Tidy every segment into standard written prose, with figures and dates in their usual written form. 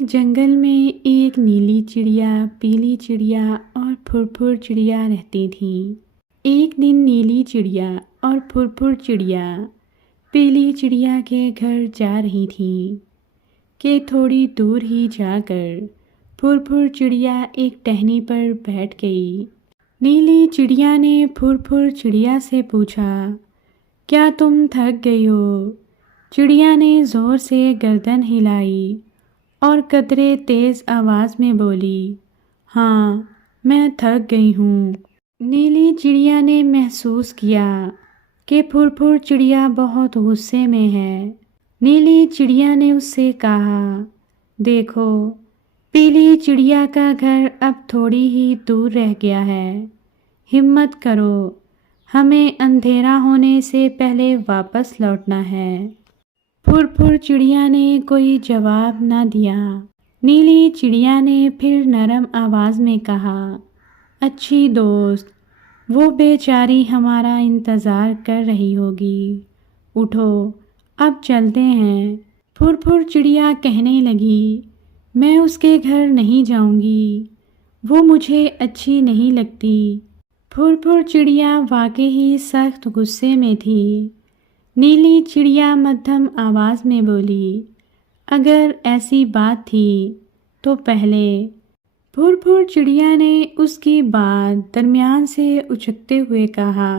ایک جنگل میں ایک نیلی چڑیا، پیلی چڑیا اور پھر چڑیا رہتی تھیں۔ ایک دن نیلی چڑیا اور پھر چڑیا پیلی چڑیا کے گھر جا رہی تھیں کہ تھوڑی دور ہی جا کر پھر چڑیا ایک ٹہنی پر بیٹھ گئی۔ نیلی چڑیا نے پھر چڑیا سے پوچھا، کیا تم تھک گئی ہو؟ چڑیا نے زور سے گردن ہلائی اور قدرے تیز آواز میں بولی، ہاں میں تھک گئی ہوں۔ نیلی چڑیا نے محسوس کیا کہ پھر چڑیا بہت غصے میں ہے۔ نیلی چڑیا نے اس سے کہا، دیکھو پیلی چڑیا کا گھر اب تھوڑی ہی دور رہ گیا ہے، ہمت کرو، ہمیں اندھیرا ہونے سے پہلے واپس لوٹنا ہے۔ پھر چڑیا نے کوئی جواب نہ دیا۔ نیلی چڑیا نے پھر نرم آواز میں کہا، اچھی دوست، وہ بیچاری ہمارا انتظار کر رہی ہوگی، اٹھو اب چلتے ہیں۔ پھر چڑیا کہنے لگی، میں اس کے گھر نہیں جاؤں گی، وہ مجھے اچھی نہیں لگتی۔ پھر چڑیا واقعی ہی سخت غصے میں تھی۔ نیلی چڑیا مدھم آواز میں بولی، اگر ایسی بات تھی تو پہلے۔ پھر چڑیا نے اس کی بات درمیان سے اچکتے ہوئے کہا،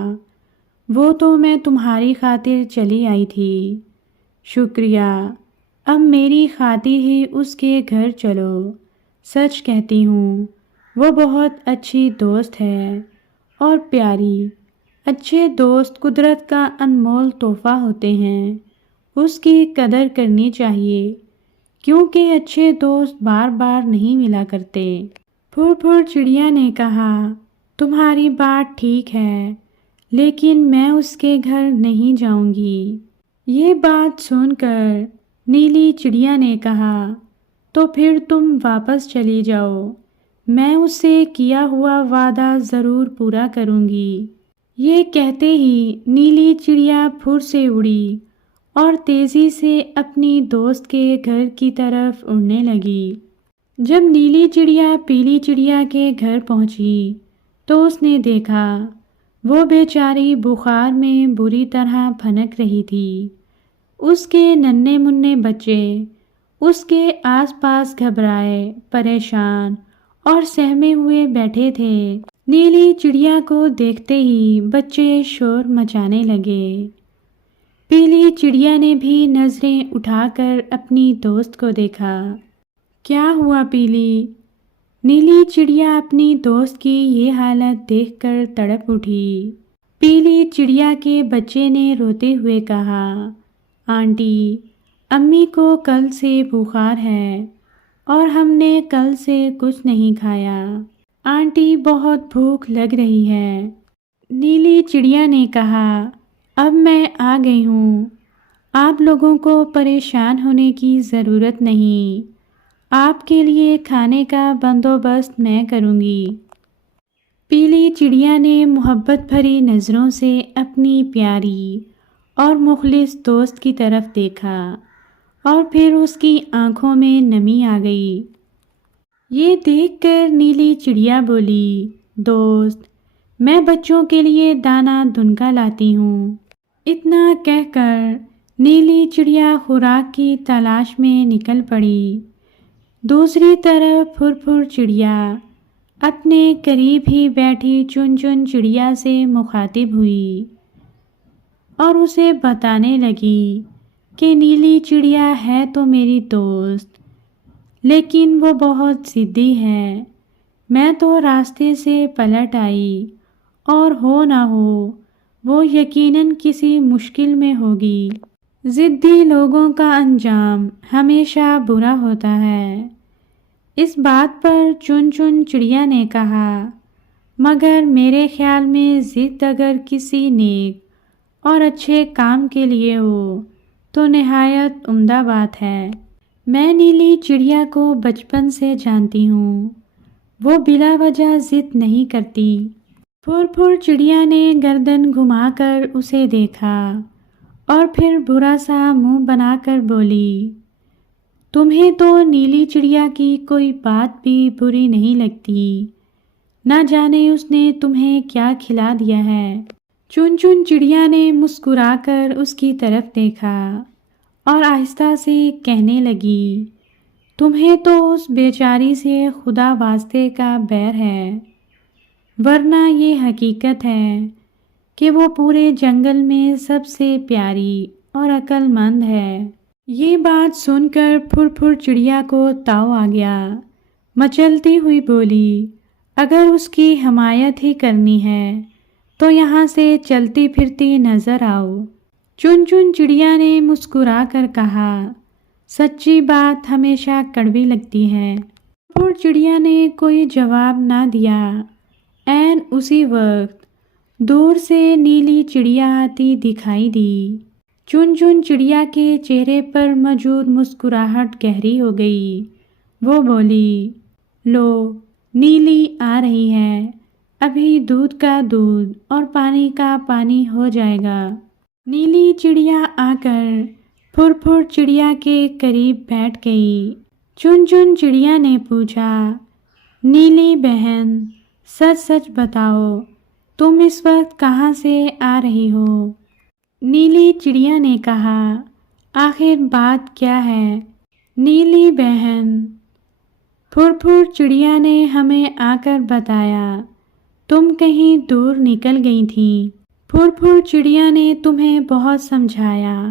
وہ تو میں تمہاری خاطر چلی آئی تھی، شکریہ، اب میری خاطر ہی اس کے گھر چلو۔ سچ کہتی ہوں، وہ بہت اچھی دوست ہے اور پیاری۔ اچھے دوست قدرت کا انمول تحفہ ہوتے ہیں، اس کی قدر کرنی چاہیے، کیونکہ اچھے دوست بار بار نہیں ملا کرتے۔ پھر چڑیا نے کہا، تمہاری بات ٹھیک ہے، لیکن میں اس کے گھر نہیں جاؤں گی۔ یہ بات سن کر نیلی چڑیا نے کہا، تو پھر تم واپس چلی جاؤ، میں اس سے کیا ہوا وعدہ ضرور پورا کروں گی۔ یہ کہتے ہی نیلی چڑیا پھر سے اڑی اور تیزی سے اپنی دوست کے گھر کی طرف اڑنے لگی۔ جب نیلی چڑیا پیلی چڑیا کے گھر پہنچی تو اس نے دیکھا وہ بیچاری بخار میں بری طرح بھنک رہی تھی۔ اس کے ننھے منھے بچے اس کے آس پاس گھبرائے، پریشان اور سہمے ہوئے بیٹھے تھے۔ نیلی چڑیا کو دیکھتے ہی بچے شور مچانے لگے۔ پیلی چڑیا نے بھی نظریں اٹھا کر اپنی دوست کو دیکھا۔ کیا ہوا پیلی؟ نیلی چڑیا اپنی دوست کی یہ حالت دیکھ کر تڑپ اٹھی۔ پیلی چڑیا کے بچے نے روتے ہوئے کہا، آنٹی، امی کو کل سے بخار ہے اور ہم نے کل سے کچھ نہیں کھایا، آنٹی بہت بھوک لگ رہی ہے۔ نیلی چڑیا نے کہا، اب میں آ گئی ہوں، آپ لوگوں کو پریشان ہونے کی ضرورت نہیں، آپ کے لیے کھانے کا بندوبست میں کروں گی۔ پیلی چڑیا نے محبت بھری نظروں سے اپنی پیاری اور مخلص دوست کی طرف دیکھا اور پھر اس کی آنکھوں میں نمی آ گئی۔ یہ دیکھ کر نیلی چڑیا بولی، دوست، میں بچوں کے لیے دانہ دنکا لاتی ہوں۔ اتنا کہہ کر نیلی چڑیا خوراک کی تلاش میں نکل پڑی۔ دوسری طرف پھر چڑیا اپنے قریب ہی بیٹھی چن چن چڑیا سے مخاطب ہوئی اور اسے بتانے لگی کہ نیلی چڑیا ہے تو میری دوست، لیکن وہ بہت ضدی ہے، میں تو راستے سے پلٹ آئی اور ہو نہ ہو وہ یقیناً کسی مشکل میں ہوگی۔ ضدی لوگوں کا انجام ہمیشہ برا ہوتا ہے۔ اس بات پر چن چن چڑیا نے کہا، مگر میرے خیال میں ضد اگر کسی نیک اور اچھے کام کے لیے ہو تو نہایت عمدہ بات ہے۔ میں نیلی چڑیا کو بچپن سے جانتی ہوں، وہ بلا وجہ ضد نہیں کرتی۔ پھر چڑیا نے گردن گھما کر اسے دیکھا اور پھر برا سا منہ بنا کر بولی، تمہیں تو نیلی چڑیا کی کوئی بات بھی بری نہیں لگتی، نہ جانے اس نے تمہیں کیا کھلا دیا ہے۔ چن چن چڑیا نے مسکرا کر اس کی طرف دیکھا اور آہستہ سے کہنے لگی، تمہیں تو اس بیچاری سے خدا واسطے کا بیر ہے، ورنہ یہ حقیقت ہے کہ وہ پورے جنگل میں سب سے پیاری اور عقل مند ہے۔ یہ بات سن کر پھر پھر چڑیا کو تاؤ آ گیا، مچلتی ہوئی بولی، اگر اس کی حمایت ہی کرنی ہے تو یہاں سے چلتی پھرتی نظر آؤ۔ چن چن چڑیا نے مسکرا کر کہا، سچی بات ہمیشہ کڑوی لگتی ہے۔ پھر چڑیا نے کوئی جواب نہ دیا۔ عین اسی وقت دور سے نیلی چڑیا آتی دکھائی دی۔ چن چن چڑیا کے چہرے پر موجود مسکراہٹ گہری ہو گئی۔ وہ بولی، لو، نیلی آ رہی ہے، ابھی دودھ کا دودھ اور پانی کا پانی ہو جائے گا۔ نیلی چڑیا آ کر پھر پھر چڑیا کے قریب بیٹھ گئی۔ چن چن چڑیا نے پوچھا، نیلی بہن، سچ سچ بتاؤ، تم اس وقت کہاں سے آ رہی ہو؟ نیلی چڑیا نے کہا، آخر بات کیا ہے نیلی بہن؟ پھر پھر چڑیا نے ہمیں آ کر بتایا تم کہیں دور نکل گئی تھیں۔ پھر پھر چڑیا نے تمہیں بہت سمجھایا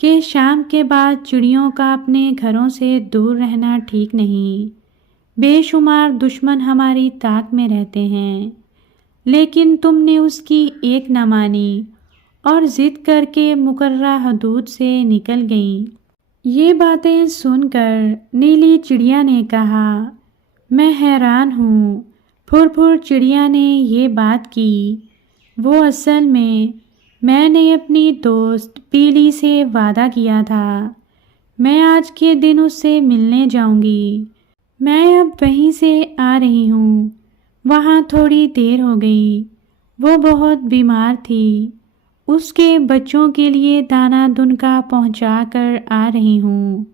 کہ شام کے بعد چڑیوں کا اپنے گھروں سے دور رہنا ٹھیک نہیں، بے شمار دشمن ہماری طاق میں رہتے ہیں، لیکن تم نے اس کی ایک نہ مانی اور ضد کر کے مقررہ حدود سے نکل گئیں۔ یہ باتیں سن کر نیلی چڑیا نے کہا، میں حیران ہوں۔ پھر پھر چڑیا نے یہ بات کی، وہ اصل میں نے اپنی دوست پیلی سے وعدہ کیا تھا، میں آج کے دن اس سے ملنے جاؤں گی۔ میں اب وہیں سے آ رہی ہوں، وہاں تھوڑی دیر ہو گئی، وہ بہت بیمار تھی، اس کے بچوں کے لیے دانہ دنکا پہنچا کر آ رہی ہوں،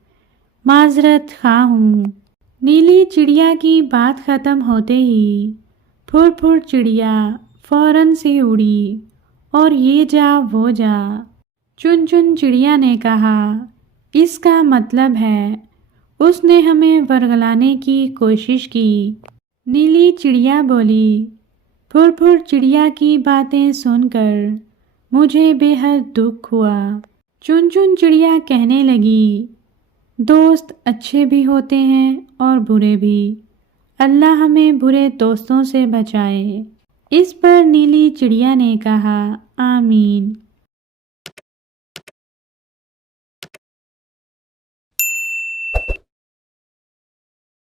معذرت خواہ ہوں۔ نیلی چڑیا کی بات ختم ہوتے ہی پھر پھر چڑیا فوراً سے اڑی اور یہ جا وہ جا۔ چن چن چڑیا نے کہا، اس کا مطلب ہے اس نے ہمیں ورگلانے کی کوشش کی۔ نیلی چڑیا بولی، پھر پھر چڑیا کی باتیں سن کر مجھے بے حد دکھ ہوا۔ چن چن چڑیا کہنے لگی، دوست اچھے بھی ہوتے ہیں اور برے بھی، اللہ ہمیں برے دوستوں سے بچائے۔ اس پر نیلی چڑیا نے کہا، آمین۔